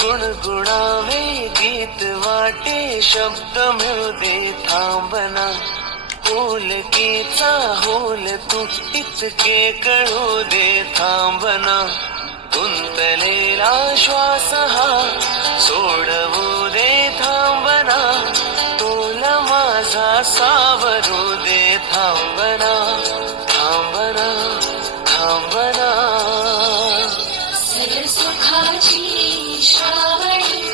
गुणगुणावे गीत वाटे, शब्द मिळू दे थांबना होलकीचा होल तू इतके कळू दे थांबना। गुंतलेला श्वास हा सोडवू ঘাটি সাবাড়ি।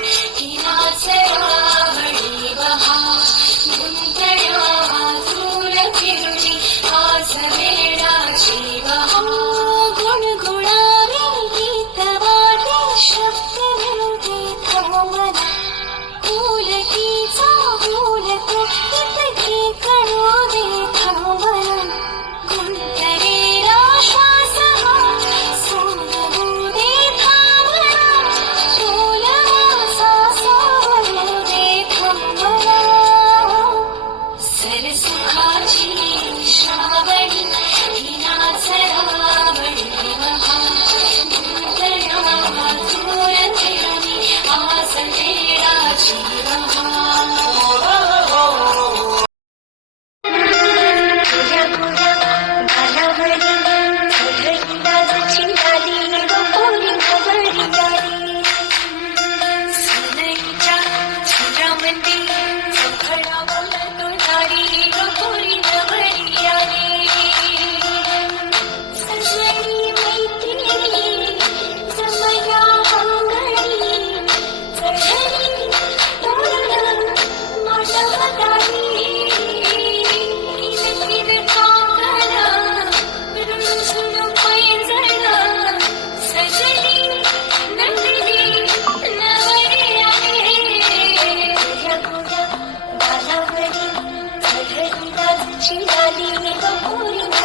亲爱的，你不理。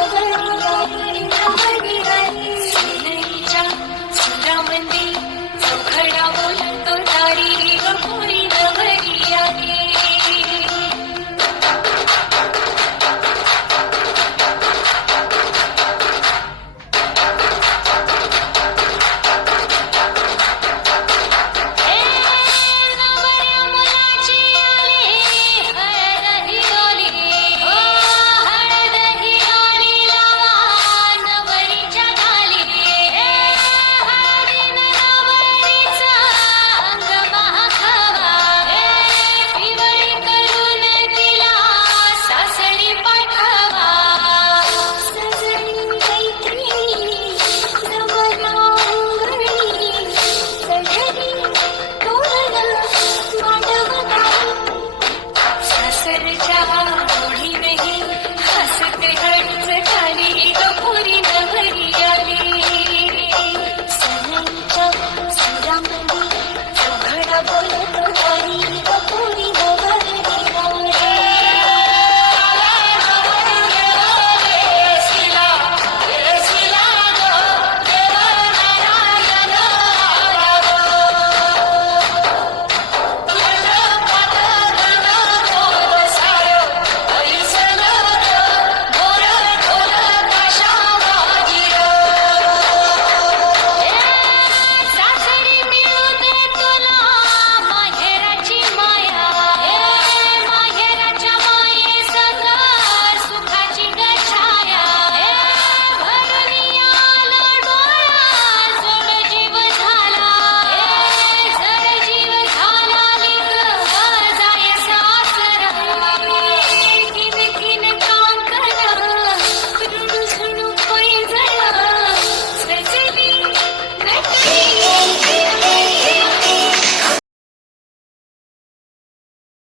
सर्षः